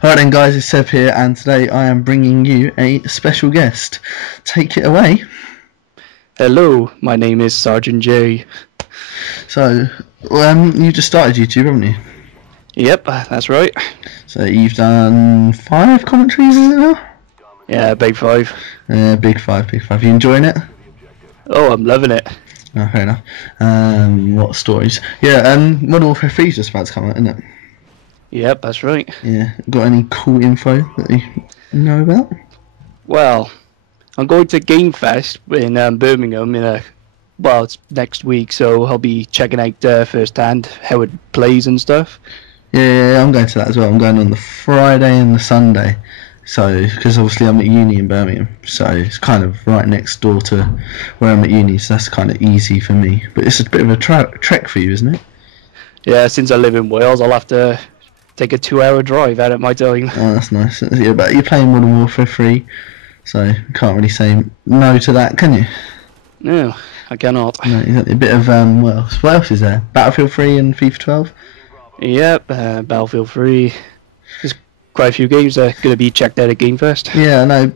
Alright then guys, it's Seb here and today I am bringing you a special guest. Take it away. Hello, my name is Sergeant J. So, you just started YouTube, haven't you? Yep, that's right. So you've done 5 commentaries, is it now? Yeah, big 5. Yeah, big 5, big 5. You enjoying it? Oh, I'm loving it. Oh, fair enough. What stories? Yeah, Modern Warfare 3 is just about to come out, isn't it? Yep, that's right. Yeah, got any cool info that you know about? Well, I'm going to Game Fest in Birmingham it's next week, so I'll be checking out firsthand how it plays and stuff. Yeah, I'm going to that as well. I'm going on the Friday and the Sunday. So, because obviously I'm at uni in Birmingham, so it's kind of right next door to where I'm at uni, so that's kind of easy for me. But it's a bit of a trek for you, isn't it? Yeah, since I live in Wales, I'll have to take a 2-hour drive out at my time. Oh, that's nice. Yeah, but you're playing Modern Warfare 3, so you can't really say no to that, can you? No, I cannot. No, exactly. A bit of, what else is there? Battlefield 3 and FIFA 12? Yep, Battlefield 3. There's quite a few games that are going to be checked out at Game Fest. Yeah, no,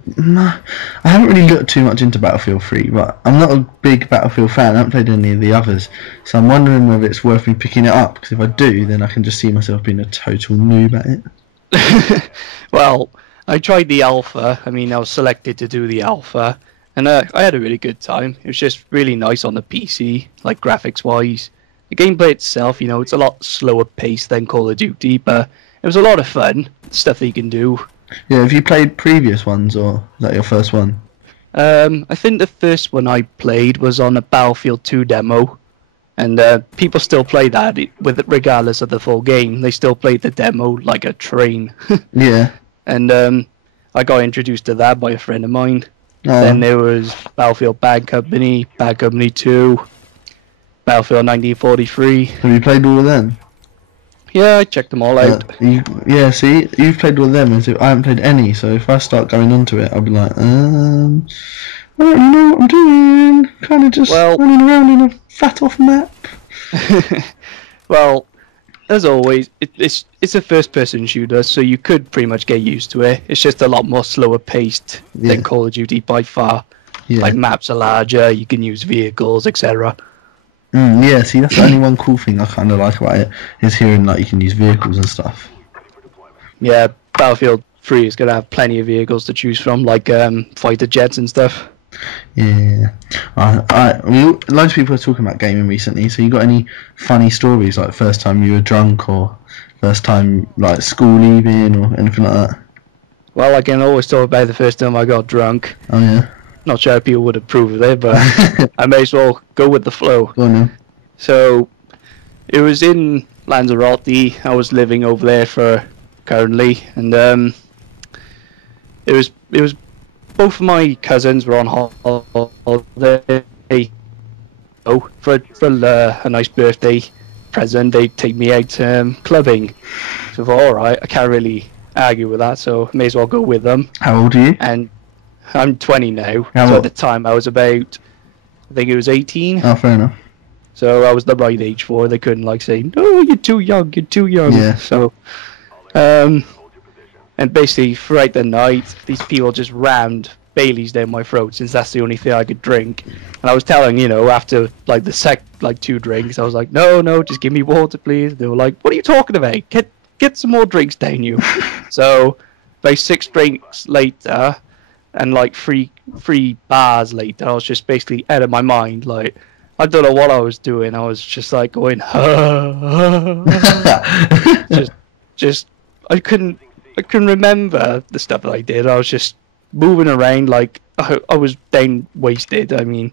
I haven't really looked too much into Battlefield 3, but I'm not a big Battlefield fan. I haven't played any of the others, so I'm wondering whether it's worth me picking it up, because if I do, then I can just see myself being a total noob at it. Well, I tried the alpha. I mean, I was selected to do the alpha, and I had a really good time. It was just really nice on the PC, like graphics-wise. The gameplay itself, it's a lot slower paced than Call of Duty, but it was a lot of fun, stuff that you can do. Yeah, have you played previous ones, or is that your first one? I think the first one I played was on a Battlefield 2 demo, and people still play that regardless of the full game. They still play the demo like a train. Yeah. And I got introduced to that by a friend of mine. Then there was Battlefield Bad Company 2, Battlefield 1943. Have you played all of them? Yeah, I checked them all out. Yeah, see, you've played all of them, and I haven't played any, so if I start going onto it, I'll be like, I don't really know what I'm doing. Kind of just running around in a fat off map. Well, as always, it's a first-person shooter, so you could pretty much get used to it. It's just a lot more slower paced than Call of Duty by far. Yeah. Like, maps are larger, you can use vehicles, etc. Yeah, see, that's the only one cool thing I kind of like about it, is hearing like you can use vehicles and stuff. Yeah, Battlefield 3 is going to have plenty of vehicles to choose from, like fighter jets and stuff. Yeah, loads of people are talking about gaming recently, so you got any funny stories, like first time you were drunk, or first time like school leaving, or anything like that? Well, I can always talk about the first time I got drunk. Oh yeah? Not sure if people would approve of it, but I may as well go with the flow. Go on then. So, it was in Lanzarote. I was living over there currently, and it was both of my cousins were on holiday. Oh, for a nice birthday present, they take me out clubbing. So I thought, all right, I can't really argue with that, so I may as well go with them. How old are you? And I'm 20 now. How so old? At the time I was about, I think it was 18. Oh, fair enough. So I was the right age for it. They couldn't say, no, you're too young, you're too young. Yeah. So, and basically throughout the night, these people just rammed Baileys down my throat, since that's the only thing I could drink. And I was telling, after like the 2 drinks, I was like, no, just give me water, please. They were like, what are you talking about? Get some more drinks down you. So, about 6 drinks later, and like three bars later, I was just basically out of my mind. Like, I don't know what I was doing. I was just like going, just I couldn't remember the stuff that I did. I was just moving around like I was down wasted. I mean,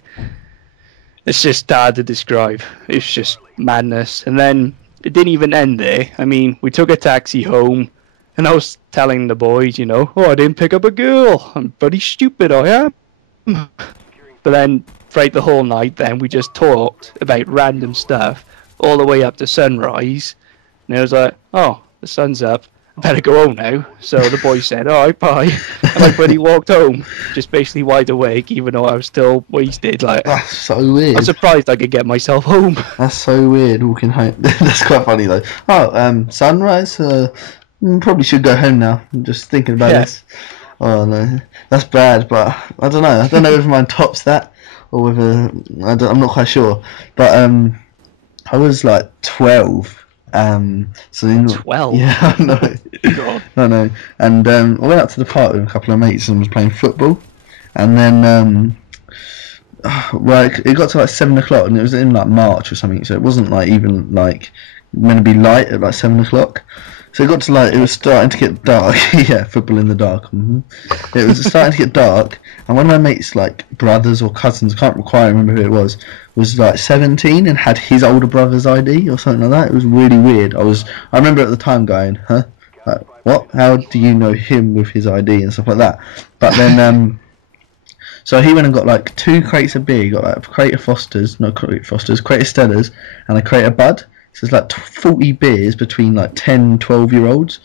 it's just hard to describe. It's just madness. And then it didn't even end there. I mean, we took a taxi home, and I was telling the boys, oh, I didn't pick up a girl. I'm bloody stupid, I am. But then, throughout the whole night, then we just talked about random stuff all the way up to sunrise. And I was like, oh, the sun's up. I better go home now. So the boy said, all right, bye. And like when he walked home, just basically wide awake, even though I was still wasted. Like, that's so weird. I'm surprised I could get myself home. That's so weird walking home. That's quite funny though. Oh, sunrise. Probably should go home now. I'm just thinking about this. Oh no, that's bad. But I don't know. I don't know if mine tops that or whether I'm not quite sure. But I was like 12. So in, 12. Yeah, I know. I know. And I went out to the park with a couple of mates and was playing football. And then well, it got to like 7 o'clock, and it was in like March or something, so it wasn't like even like meant to be light at like 7 o'clock. So it got to like, it was starting to get dark. Yeah, football in the dark. It was starting to get dark, and one of my mates' like brothers or cousins, can't quite remember who it was like 17 and had his older brother's ID or something like that. It was really weird. I remember at the time going, huh? Like, what? How do you know him with his ID and stuff like that? But then so he went and got like 2 crates of beer. He got like a crate of Fosters, not crate of Fosters, crate of Stellas, and a crate of Bud. So it's like 40 beers between like 10, 12-year-olds.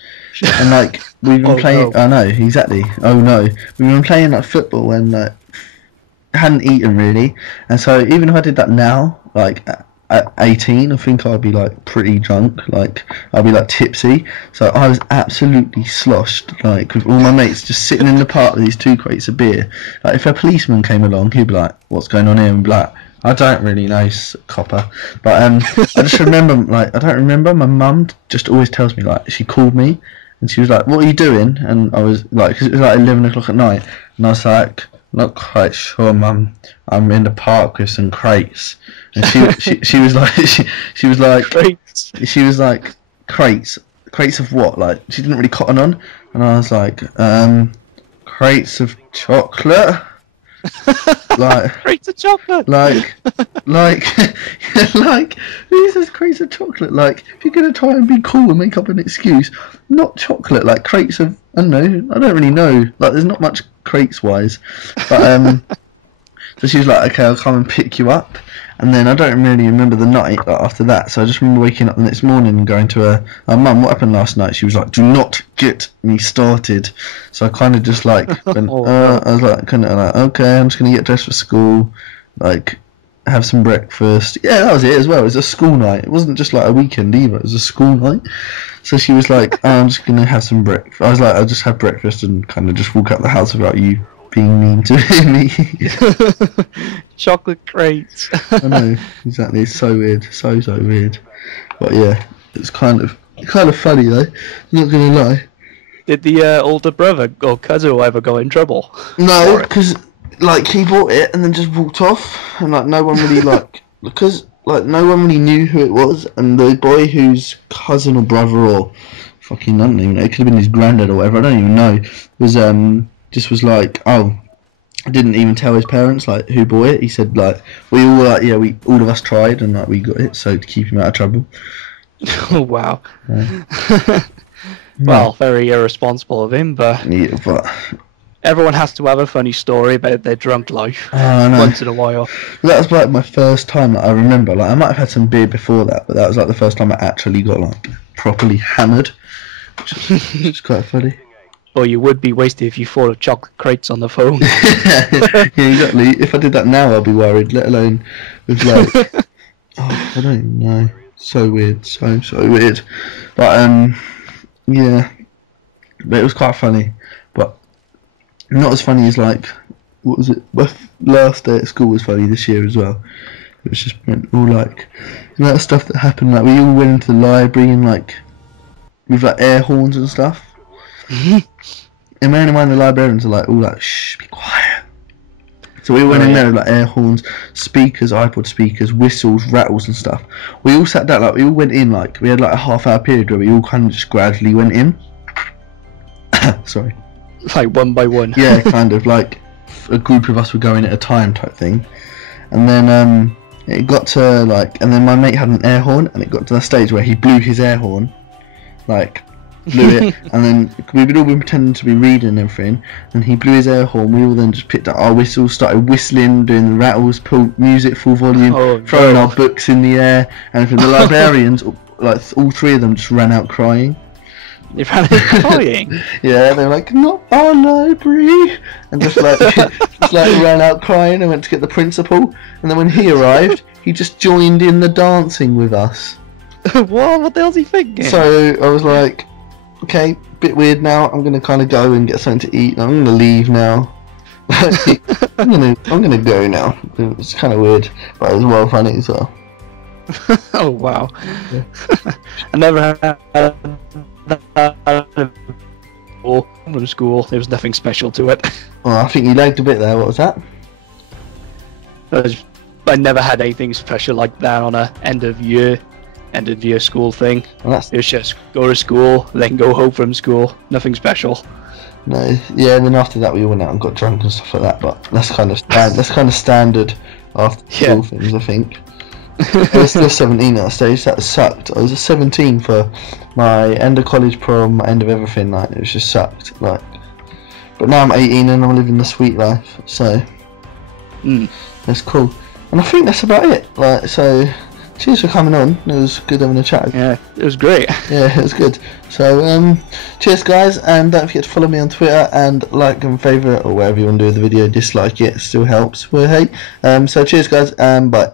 And like we've been playing. No. I know, exactly. Oh no, we've been playing like football and like hadn't eaten really. And so even if I did that now, like at 18, I think I'd be like pretty drunk. Like I'd be like tipsy. So I was absolutely sloshed, like with all my mates just sitting in the park with these 2 crates of beer. Like if a policeman came along, he'd be like, "What's going on here?" And be like, "I don't really know, copper." But I just remember, like, I don't remember. My mum just always tells me, like, she called me and she was like, "What are you doing?" And I was like, because it was like 11 o'clock at night, and I was like, "Not quite sure, Mum. I'm in the park with some crates." And she was like, she was like, crates. She was like, crates of what? Like, she didn't really cotton on, and I was like, crates of chocolate. Like crates of chocolate. Like who says crates of chocolate? Like, if you're gonna try and be cool and make up an excuse, not chocolate. Like crates of, I don't know. I don't really know. Like, there's not much crates wise. But so she was like, "Okay, I'll come and pick you up." And then I don't really remember the night after that, so I just remember waking up the next morning and going to her, "Mum, what happened last night?" She was like, "Do not get me started." So I kind of just like went, I was like, kind of like, "Okay, I'm just gonna get dressed for school, like have some breakfast." Yeah, that was it as well. It was a school night. It wasn't just like a weekend either. It was a school night. So she was like, "I'm just gonna have some breakfast." I was like, "I'll just have breakfast and kind of just walk out the house without you being mean to me." Chocolate crates. I know, exactly. It's so weird, so weird. But yeah, it's kind of funny though. Not gonna lie. Did the older brother or cousin ever go in trouble? No, because like he bought it and then just walked off, and like no one really because like no one really knew who it was, and the boy whose cousin or brother or fucking I don't even know, it could have been his granddad or whatever. I don't even know. Was just was like, oh. I didn't even tell his parents like who bought it. He said like we all like, yeah, we all of us tried and like we got it, so to keep him out of trouble. Oh wow. Well, very irresponsible of him, but yeah, but everyone has to have a funny story about their drunk life once in a while. That was like my first time that I remember. Like I might have had some beer before that, but that was like the first time I actually got like properly hammered. Which is quite funny. Well, you would be wasted if you thought of chocolate crates on the phone. Yeah, exactly. If I did that now, I'd be worried. Let alone with like, I don't even know. So weird, so weird. But yeah, but it was quite funny. But not as funny as like, what was it? My last day at school was funny this year as well. It was just all like, you know, that stuff that happened. Like we all went into the library and like with like air horns and stuff. And bearing in mind the librarians are like all like, "Shh, be quiet." So we went in there with like air horns, speakers, iPod speakers, whistles, rattles and stuff. We all sat down, like we all went in, like we had like a half-hour period where we all kind of just gradually went in. Sorry. Like one by one. Yeah, kind of like a group of us were going at a time type thing. And then it got to like, and then my mate had an air horn, and it got to the stage where he blew his air horn, like. Blew it, and then we'd all been pretending to be reading and everything, and he blew his air horn. We all then just picked up our whistles, started whistling, doing the rattles, pulled music full volume, throwing our books in the air, and for the librarians, like all 3 of them just ran out crying. They ran out crying? Yeah, they were like, "Not our library," and just like ran out crying and went to get the principal, and then when he arrived, he just joined in the dancing with us. What the hell's he thinking? So I was like, okay, bit weird now. I'm gonna kind of go and get something to eat. I'm gonna leave now. I'm gonna go now. It's kind of weird, but it was well funny as well. Oh wow! Yeah. I never had that from school. There was nothing special to it. Well, I think you lagged a bit there. What was that? I never had anything special like that on a end of year school thing. Well, It was just go to school, then go home from school. Nothing special. No, yeah. And then after that, we went out and got drunk and stuff like that. But that's kind of standard after school things, I think. I was still 17 at that stage. That sucked. I was 17 for my end of college prom, my end of everything. Like it was just sucked. Like, but now I'm 18 and I'm living the sweet life. So that's cool. And I think that's about it. Like, so cheers for coming on. It was good having a chat. Yeah, it was great. Yeah, it was good. So cheers guys, and don't forget to follow me on Twitter and like and favourite or whatever you want to do with the video. Dislike it, still helps. Well, hey. So cheers guys, and bye.